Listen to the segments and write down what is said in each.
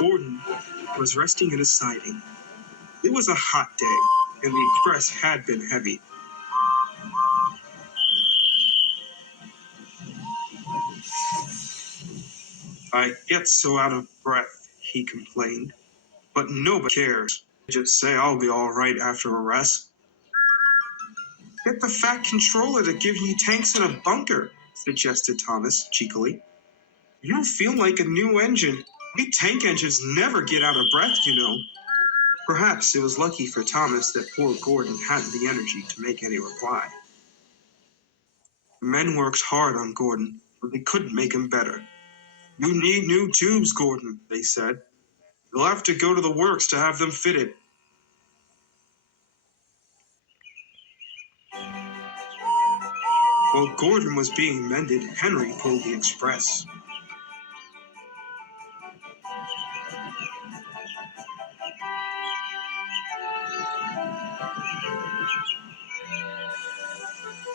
Gordon was resting in his siding. It was a hot day, and the express had been heavy. I get so out of breath, he complained, but nobody cares. Just say I'll be all right after a rest. Get the Fat Controller to give you tanks in a bunker, suggested Thomas cheekily. You don't feel like a new engine. We tank engines never get out of breath, you know. Perhaps it was lucky for Thomas that poor Gordon hadn't the energy to make any reply. The men worked hard on Gordon, but they couldn't make him better. You need new tubes, Gordon, they said. You'll have to go to the works to have them fitted. While Gordon was being mended, Henry pulled the express.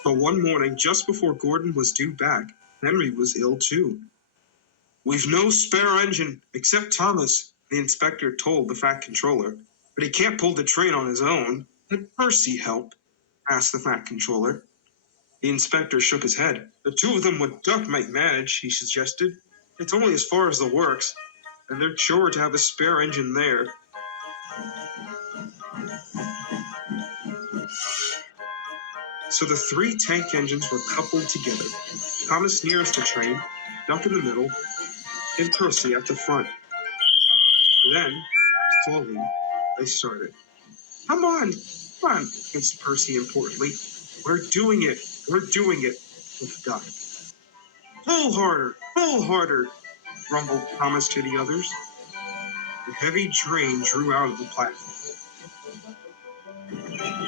But one morning, just before Gordon was due back, Henry was ill too. We've no spare engine, except Thomas, the inspector told the Fat Controller. But he can't pull the train on his own. Can Percy help? Asked the Fat Controller. The inspector shook his head. The two of them with Duck might manage, he suggested. It's only as far as the works, and they're sure to have a spare engine there. So the three tank engines were coupled together. Thomas nearest the train, Duck in the middle, and Percy at the front. Then, slowly, they started. Come on, hissed Percy importantly. We're doing it, with Duck. Pull harder, rumbled Thomas to the others. The heavy train drew out of the platform.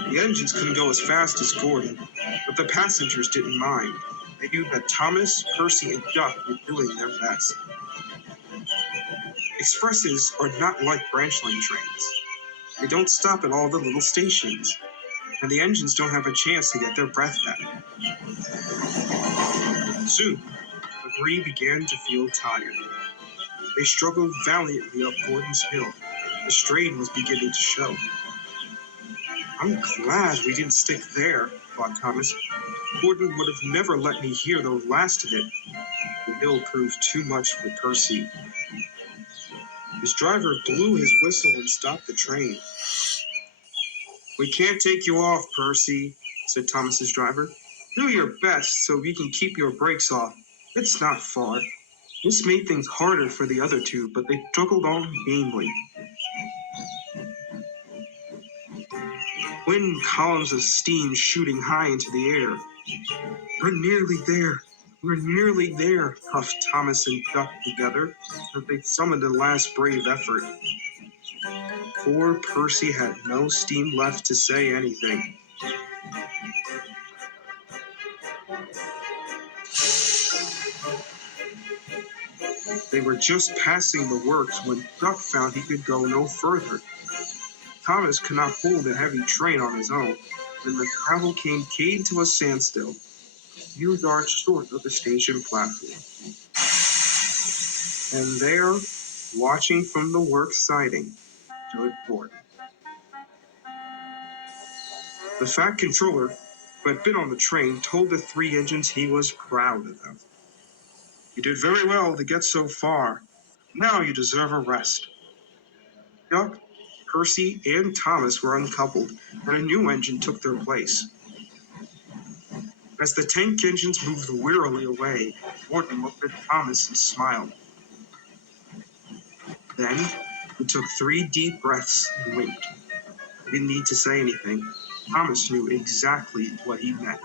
The engines couldn't go as fast as Gordon, but the passengers didn't mind. They knew that Thomas, Percy, and Duck were doing their best. Expresses are not like branch line trains. They don't stop at all the little stations, and the engines don't have a chance to get their breath back. Soon, the three began to feel tired. They struggled valiantly up Gordon's hill. The strain was beginning to show. I'm glad we didn't stick there, thought Thomas. Gordon would have never let me hear the last of it. The hill proved too much for Percy. His driver blew his whistle and stopped the train. We can't take you off, Percy, said Thomas's driver. Do your best so we can keep your brakes off. It's not far. This made things harder for the other two, but they struggled on gamely. Wind columns of steam shooting high into the air. We're nearly there, puffed Thomas and Duck together as they summoned a last brave effort. Poor Percy had no steam left to say anything. They were just passing the works when Duck found he could go no further. Thomas could not pull the heavy train on his own, and the cavalcade came to a standstill, a few yards short of the station platform. And there, watching from the works siding, stood Gordon. The Fat Controller, who had been on the train, told the three engines he was proud of them. You did very well to get so far. Now you deserve a rest. Duck, Percy, and Thomas were uncoupled, and a new engine took their place. As the tank engines moved wearily away, Gordon looked at Thomas and smiled. Then, he took 3 deep breaths and winked. He didn't need to say anything. Thomas knew exactly what he meant.